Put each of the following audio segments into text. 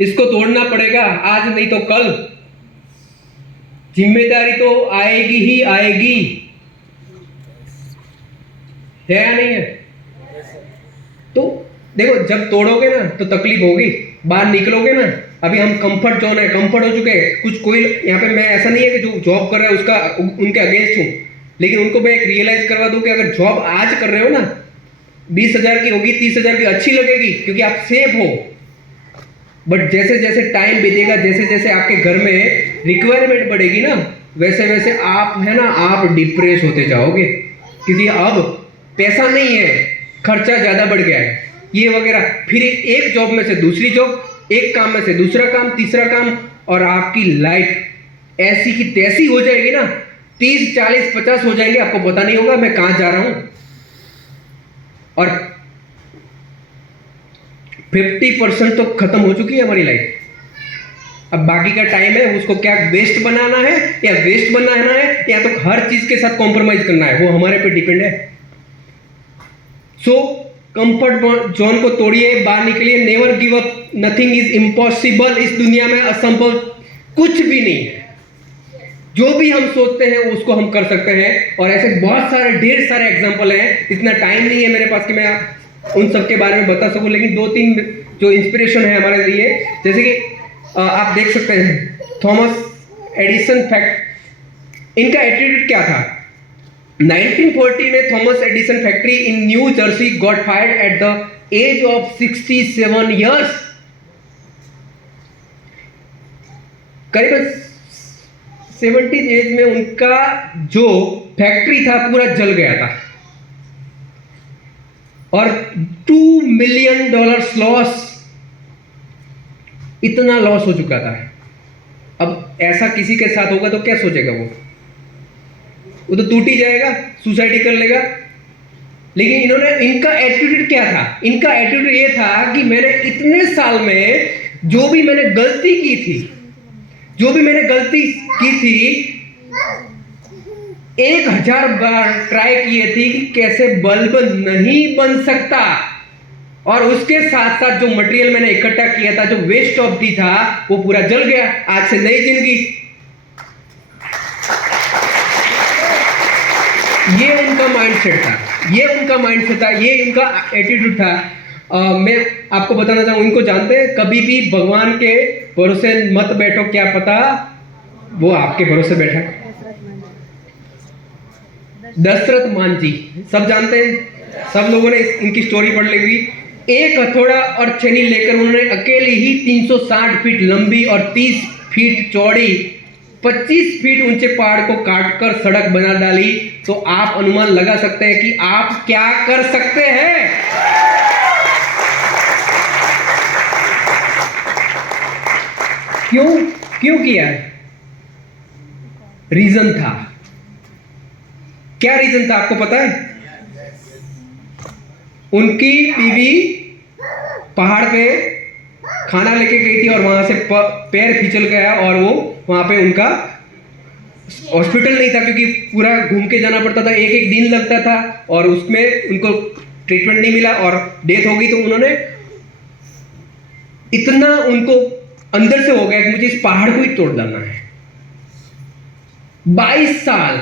इसको तोड़ना पड़ेगा आज नहीं तो कल, जिम्मेदारी तो आएगी ही आएगी, है या नहीं है? तो देखो, जब तोड़ोगे ना तो तकलीफ होगी, बाहर निकलोगे ना, अभी हम कंफर्ट जोन है, कंफर्ट हो चुके हैं कुछ। कोई यहाँ पे मैं ऐसा नहीं है कि जो जॉब कर रहा है उसका उनके अगेंस्ट हूँ, लेकिन उनको मैं एक रियलाइज करवा दूं कि अगर जॉब आज कर रहे हो ना, 20,000 की होगी, 30,000 की अच्छी लगेगी क्योंकि आप सेफ हो, बट जैसे जैसे टाइम बीतेगा, जैसे जैसे आपके घर में रिक्वायरमेंट बढ़ेगी ना, वैसे वैसे आप है ना, आप डिप्रेस होते जाओगे, क्योंकि अब पैसा नहीं है, खर्चा ज्यादा बढ़ गया है, ये वगैरह, फिर एक जॉब में से दूसरी जॉब, एक काम में से दूसरा काम, तीसरा काम, और आपकी लाइफ ऐसी की तैसी हो जाएगी ना, 30, 40, 50 हो जाएंगे, आपको पता नहीं होगा मैं कहां जा रहा हूं। और 50% तो खत्म हो चुकी है हमारी लाइफ। अब बाकी का टाइम है उसको क्या बेस्ट बनाना है या वेस्ट बनाना है, या तो हर चीज के साथ कॉम्प्रोमाइज करना है, वो हमारे पे डिपेंड है। सो कंफर्ट जोन को तोड़िए, बाहर निकलिए, never give up, nothing is impossible, इस दुनिया में असंभव कुछ भी नहीं है, जो भी हम सोचते हैं उसको हम कर सकते हैं। और ऐसे बहुत सारे ढेर सारे एग्जांपल हैं, इतना टाइम नहीं है मेरे पास कि मैं उन सब के बारे में बता सकूं, लेकिन 2-3 जो इंस्पिरेशन है हमारे लिए, जैसे कि आप देख सकते हैं थॉमस एडिसन। फैक्ट, इनका एटीट्यूड क्या था? 1940 में Thomas Edison factory in New Jersey got fired at the age of 67 years. करीबन 70 एज में उनका जो फैक्ट्री था पूरा जल गया था, और $2 मिलियन लॉस, इतना लॉस हो चुका था। अब ऐसा किसी के साथ होगा तो क्या सोचेगा वो तो टूट ही जाएगा, सुसाइड ही कर लेगा। लेकिन इनका एटीट्यूड क्या था? इनका एटीट्यूड ये था कि मैंने इतने साल में जो भी मैंने गलती की थी, 1000 बार ट्राई किए थी कि कैसे बल्ब नहीं बन सकता, और उसके साथ साथ जो मटेरियल मैंने इकट्ठा किया था, जो वेस्ट ऑफ दी था, वो पूरा जल गया। आज से नई जिंदगी। ये उनका माइंडसेट था, ये उनका एटीट्यूड था। मैं आपको बताना चाहूँ, इनको जानते हैं? कभी भी भगवान के भरोसे मत बैठो, क्या पता वो आपके भरोसे बैठा है। दशरथ मान जी, सब जानते हैं, सब लोगों ने इनकी स्टोरी पढ़ ली हुई। एक हथौड़ा और छेनी लेकर उन्होंने अकेले ही 360 फीट लंबी और 30 फीट चौड़ी 25 फीट ऊंचे पहाड़ को काटकर सड़क बना डाली। तो आप अनुमान लगा सकते हैं कि आप क्या कर सकते हैं। क्यों किया? रीजन था। क्या रीजन था आपको पता है? उनकी बीवी पहाड़ पे खाना लेके गई थी और वहां से पैर फिसल गया, और वो वहां पे उनका हॉस्पिटल नहीं था, क्योंकि पूरा घूम के जाना पड़ता था, एक दिन लगता था, और उसमें उनको ट्रीटमेंट नहीं मिला और डेथ हो गई। तो उन्होंने इतना उनको अंदर से हो गया कि मुझे इस पहाड़ को ही तोड़ डालना है। 22 साल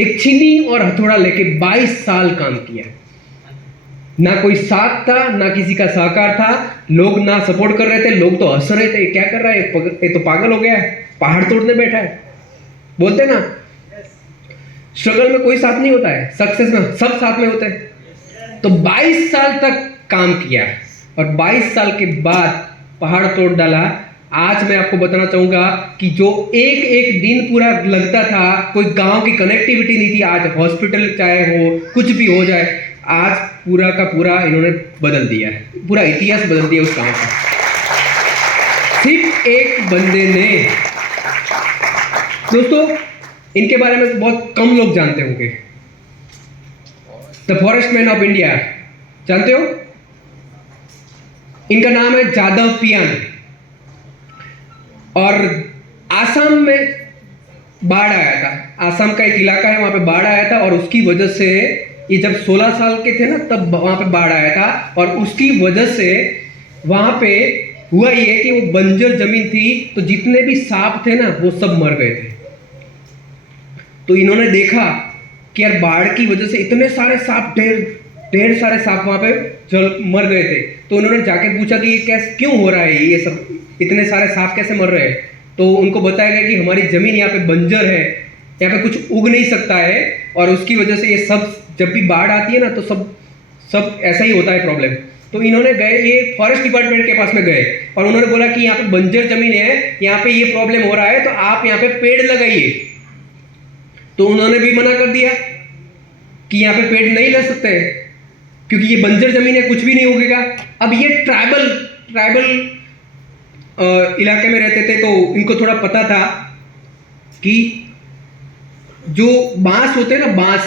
एक छीनी और हथौड़ा लेके 22 साल काम किया। ना कोई साथ था, ना किसी का सहकार था, लोग ना सपोर्ट कर रहे थे, लोग तो हंस रहे थे, क्या कर रहा है ये तो पागल हो गया है, पहाड़ तोड़ने बैठा है। बोलते ना, स्ट्रगल में कोई साथ नहीं होता है, सक्सेस में सब साथ में होते हैं। तो 22 साल तक काम किया और 22 साल के बाद पहाड़ तोड़ डाला। आज मैं आपको बताना चाहूंगा कि जो एक दिन पूरा लगता था, कोई गांव की कनेक्टिविटी नहीं थी, आज हॉस्पिटल चाहे हो, कुछ भी हो जाए, आज पूरा का पूरा इन्होंने बदल दिया है, पूरा इतिहास बदल दिया उस गांव का, सिर्फ एक बंदे ने। दोस्तों, इनके बारे में बहुत कम लोग जानते होंगे। The forest man of India, जानते हो? इनका नाम है जादव पियान। और आसाम में बाढ़ आया था, आसाम का एक इलाका है, वहां पे बाढ़ आया था, और उसकी वजह से ये जब 16 साल के थे ना, तब वहां पे बाढ़ आया था, और उसकी वजह से वहां पे हुआ ये कि वो बंजर जमीन थी, तो जितने भी सांप थे ना वो सब मर गए थे। तो इन्होंने देखा कि यार बाढ़ की वजह से इतने सारे सांप, ढेर सारे सांप वहां पे मर गए थे। तो उन्होंने जाके पूछा कि ये कैसे क्यों हो रहा है, ये सब इतने सारे सांप कैसे मर रहे हैं। तो उनको बताया गया कि हमारी जमीन यहाँ पे बंजर है, यहाँ पे कुछ उग नहीं सकता है, और उसकी वजह से ये सब, जब भी बाढ़ आती है ना तो सब ऐसा ही होता है प्रॉब्लम। तो इन्होंने गए, ये फॉरेस्ट डिपार्टमेंट के पास में गए और उन्होंने बोला कि यहाँ पे बंजर जमीन है, यहाँ पे ये प्रॉब्लम हो रहा है, तो आप यहाँ पे पेड़ लगाइए। तो उन्होंने भी मना कर दिया कि यहाँ पे पेड़ नहीं लगा सकते क्योंकि ये बंजर जमीन है, कुछ भी नहीं उगेगा। अब ये ट्राइबल इलाके में रहते थे, तो इनको थोड़ा पता था कि जो बांस होते हैं ना, बांस,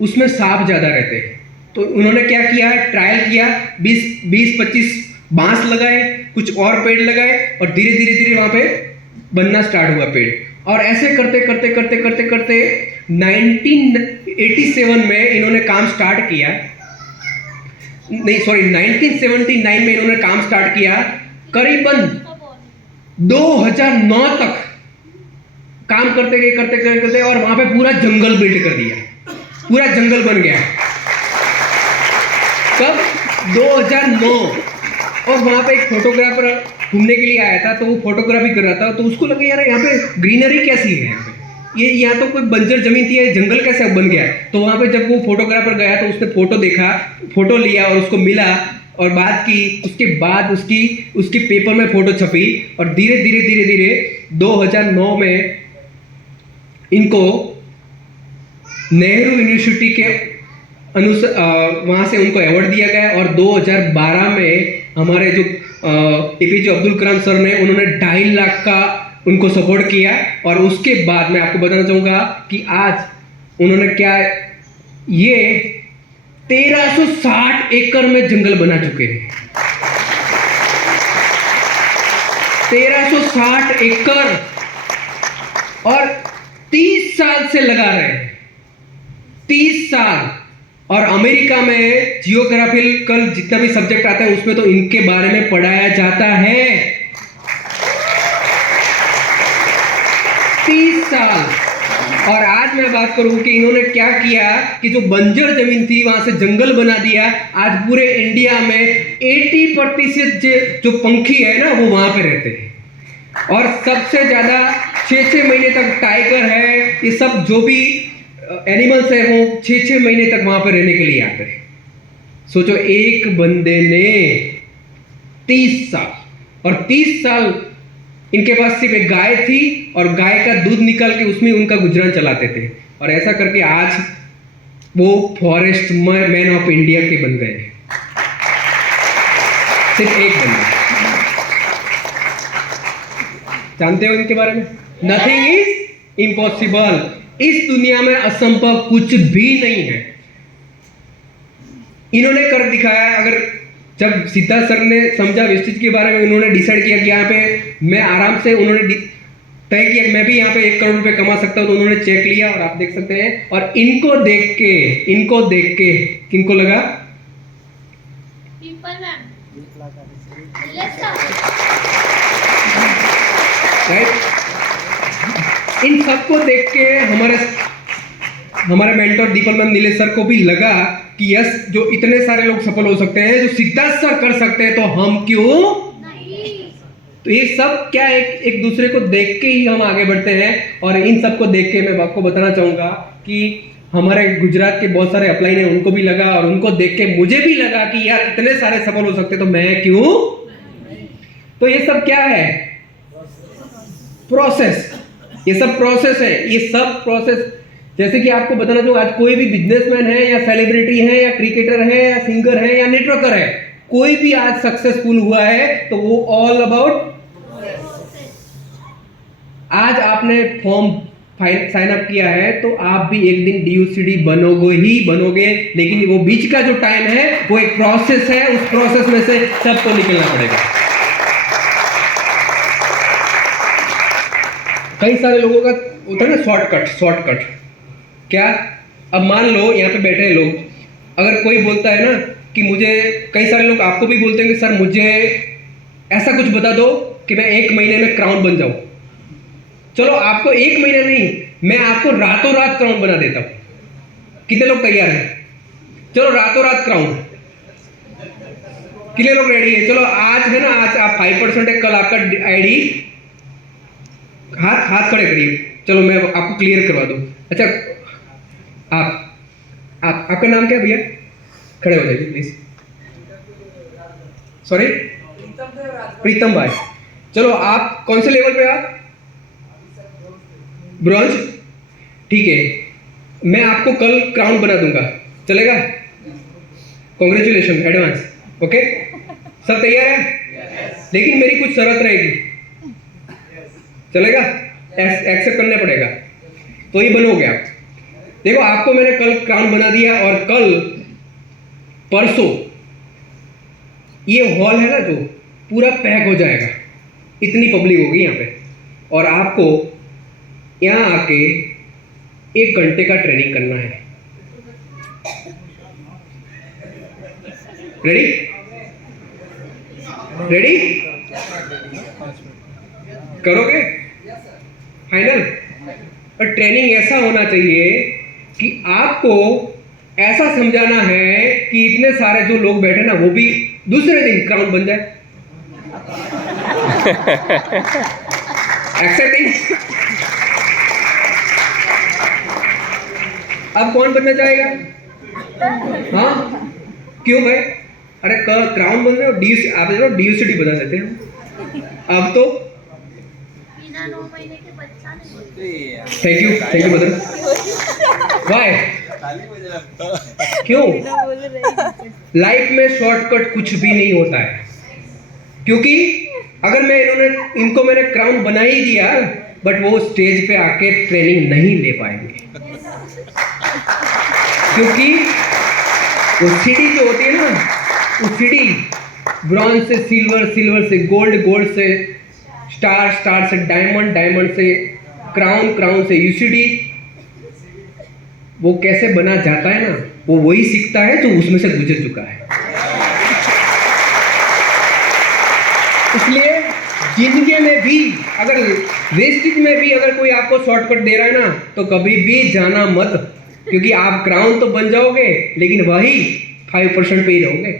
उसमें सांप ज्यादा रहते हैं। तो उन्होंने क्या किया, ट्रायल किया, 20-25 बांस लगाए, कुछ और पेड़ लगाए, और धीरे धीरे वहां पे बनना स्टार्ट हुआ पेड़। और ऐसे करते करते करते करते करते 1987 में इन्होंने काम स्टार्ट किया, नहीं सॉरी 1979 में इन्होंने काम स्टार्ट किया। करीबन 2009 तक काम करते गए, करते और वहां पे पूरा जंगल बिल्ड कर दिया, पूरा जंगल बन गया। कब? 2009। और वहां पे एक फोटोग्राफर घूमने के लिए आया था, तो वो फोटोग्राफी कर रहा था, तो उसको लगा यार यहाँ पे ग्रीनरी कैसी है, यहाँ पे ये यहाँ तो कोई बंजर जमीन थी, ये जंगल कैसे बन गया। तो वहां पे जब वो फोटोग्राफर गया तो उसने फोटो देखा, फोटो लिया और उसको मिला और बात की। उसके बाद उसकी पेपर में फोटो छपी, और धीरे धीरे 2009 में इनको नेहरू यूनिवर्सिटी के वहां से उनको अवार्ड दिया गया। और 2012 में हमारे जो एपीजे अब्दुल कलाम सर ने, उन्होंने 2.5 लाख का उनको सपोर्ट किया। और उसके बाद मैं आपको बताना चाहूंगा कि आज उन्होंने क्या, ये 1360 एकड़ में जंगल बना चुके हैं। 1360 एकड़, और 30 साल से लगा रहे हैं, 30 साल। और अमेरिका में जियोग्राफिकल जितना भी सब्जेक्ट आता है उसमें तो इनके बारे में पढ़ाया जाता है। 30 साल। और आज मैं बात करूं कि इन्होंने क्या किया कि जो बंजर जमीन थी वहां से जंगल बना दिया। आज पूरे इंडिया में 80% जो पंखी है ना वो वहां पे रहते हैं, और सबसे ज्यादा 6-6 महीने तक टाइगर है, ये सब जो भी एनिमल्स है वो 6-6 महीने तक वहां पर रहने के लिए आते हैं। सोचो, एक बंदे ने 30 साल, और 30 साल इनके पास सिर्फ एक गाय थी, और गाय का दूध निकाल के उसमें उनका गुजरान चलाते थे। और ऐसा करके आज वो फॉरेस्ट मैन ऑफ इंडिया के बन गए हैं, सिर्फ एक बंदा। जानते हो इनके बारे में? Nothing is impossible. इस दुनिया में असंभव कुछ भी नहीं है। इन्होंने कर दिखाया। अगर जब सिद्धार्थ सर ने समझा वेस्टेज के बारे में, उन्होंने डिसाइड किया कि यहाँ पे मैं आराम से, उन्होंने तय किया मैं भी यहाँ पे 1 करोड़ रुपए कमा सकता हूँ। तो उन्होंने चेक लिया, और आप देख सकते हैं। और इनको देख के किनको लगा? राइट। इन सबको देख के हमारे मेंटर दीपक नंद नीलेश सर को भी लगा कि यस, जो इतने सारे लोग सफल हो सकते हैं, जो सिद्धार्थ सर कर सकते हैं, तो हम क्यों नहीं। तो ये सब क्या एक दूसरे को देख के ही हम आगे बढ़ते हैं। और इन सबको देख के मैं आपको बताना चाहूंगा कि हमारे गुजरात के बहुत सारे अपलाइन है, उनको भी लगा, और उनको देख के मुझे भी लगा कि यार इतने सारे सफल हो सकते, तो मैं क्यों। तो ये सब क्या है? प्रोसेस। ये सब प्रोसेस है, ये सब प्रोसेस। जैसे कि आपको बताना चाहूंगा, आज कोई भी बिजनेसमैन है, या सेलिब्रिटी है, या क्रिकेटर है, या सिंगर है, या नेटवर्कर है, कोई भी आज सक्सेसफुल हुआ है तो वो ऑल अबाउट। आज आपने फॉर्म साइन अप किया है तो आप भी एक दिन DUCD बनोगे, लेकिन वो बीच का जो टाइम है वो एक प्रोसेस है। उस प्रोसेस में से सबको निकलना पड़ेगा। कई सारे लोगों का होता है ना शॉर्टकट। क्या? अब मान लो यहाँ पे बैठे हैं लोग, अगर कोई बोलता है ना कि मुझे, कई सारे लोग आपको भी बोलते हैं कि सर मुझे ऐसा कुछ बता दो कि मैं 1 महीने में क्राउन बन जाऊं। चलो आपको 1 महीना नहीं, मैं आपको रातों रात क्राउन बना देता हूं। कितने लोग तैयार हैं? चलो रातों रात क्राउन। कितने लोग रेडी है? चलो आज है ना, आज आप 5% है, कल आपका आईडी। हाथ हाथ खड़े करिए। चलो मैं आपको क्लियर करवा दूं। अच्छा आपका नाम क्या है भैया? खड़े हो जाइए प्लीज। सॉरी, प्रीतम भाई। चलो आप कौन से लेवल पे? आप ब्रॉन्ज। ठीक है, मैं आपको कल क्राउन बना दूंगा, चलेगा? Congratulation advance. ओके, सब तैयार है? लेकिन मेरी कुछ शर्त रहेगी, चलेगा? एक्सेप्ट करना पड़ेगा, तो ये बनोगे आप। देखो आपको मैंने कल क्राउन बना दिया और कल परसों ये हॉल है ना जो पूरा पैक हो जाएगा, इतनी पब्लिक होगी यहाँ पे, और आपको यहाँ आके 1 घंटे का ट्रेनिंग करना है। रेडी? रेडी? करोगे फाइनल? और ट्रेनिंग ऐसा होना चाहिए कि आपको ऐसा समझाना है कि इतने सारे जो लोग बैठे ना, वो भी दूसरे दिन क्राउन बन जाए। एक्सेप्टिंग? अब कौन बनना चाहेगा? हाँ, क्यों भाई? अरे क्राउन बन रहे हो, डी आप DUCD बता देते हैं अब तो। बिना 9 महीने के बच्चा नहीं होता। Thank you mother. वाई? क्यों? लाइफ में शॉर्टकट कुछ भी नहीं होता है, क्योंकि अगर इनको मैंने क्राउन बना ही दिया, बट वो स्टेज पे आके ट्रेनिंग नहीं ले पाएंगे, क्योंकि वो सीढ़ी जो होती है ना, वो सीढ़ी ब्रॉन्ज से सिल्वर, सिल्वर से गोल्ड, गोल्ड से स्टार, स्टार से डायमंड, डायमंड से क्राउन, क्राउन से UCD, वो कैसे बना जाता है ना, वो वही सीखता है जो उसमें से गुजर चुका है। इसलिए जिंदगी में भी अगर वेस्टेज में भी अगर कोई आपको शॉर्टकट दे रहा है ना, तो कभी भी जाना मत, क्योंकि आप क्राउन तो बन जाओगे लेकिन वही 5% पे ही रहोगे।